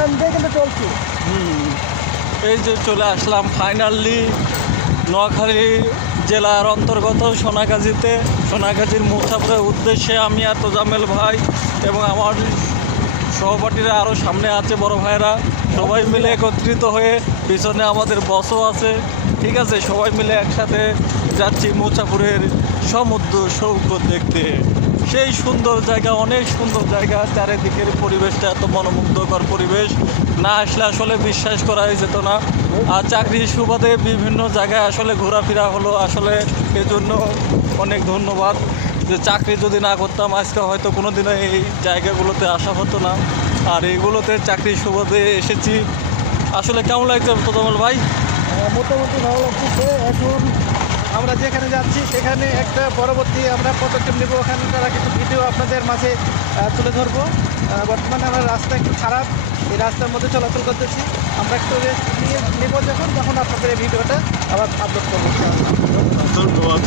Time দিয়ে কিন্তু চলছি। এই যে চলে আসলাম ফাইনালি নোয়াখালী জেলার অন্তর্গত সোনাগাজীতে। সোনাগাজীর মুসাফরের উদ্দেশ্যে আমি আর তোজামেল ভাই এবং আমার সহপাঠীরা আরও সামনে আছে, বড় ভাইরা, সবাই মিলে একত্রিত হয়ে, পিছনে আমাদের বসও আছে। ঠিক আছে, সবাই মিলে একসাথে যাচ্ছি মুসাফরের সমুদ্র সৈকত দেখতে। সেই সুন্দর জায়গা, অনেক সুন্দর জায়গা, চারিদিকের পরিবেশটা এত মনোমুগ্ধকর পরিবেশ, না আসলে আসলে বিশ্বাস করাই যেত না। আর চাকরির সুবাদে বিভিন্ন জায়গায় আসলে ঘোরাফেরা হলো, আসলে এজন্য অনেক ধন্যবাদ। যে চাকরি যদি না করতাম আজকে হয়তো কোনো দিনও এই জায়গাগুলোতে আসা হতো না। আর এইগুলোতে চাকরির সুবাদে এসেছি। আসলে কেমন লাগছে তোজামেল ভাই? মোটামুটি ভালো লাগতেছে। এখন আমরা যেখানে যাচ্ছি সেখানে একটা পরবর্তী আমরা পদক্ষেপ নেব, ওখানকার কিছু ভিডিও আপনাদের মাঝে তুলে ধরবো। বর্তমানে আমার রাস্তা একটু খারাপ, এই রাস্তার মধ্যে চলাচল করতেছি। আমরা একটু রেস্ট নিয়ে নেবো, যখন তখন আপনাদের এই ভিডিওটা আবার আপলোড করবো। ধন্যবাদ।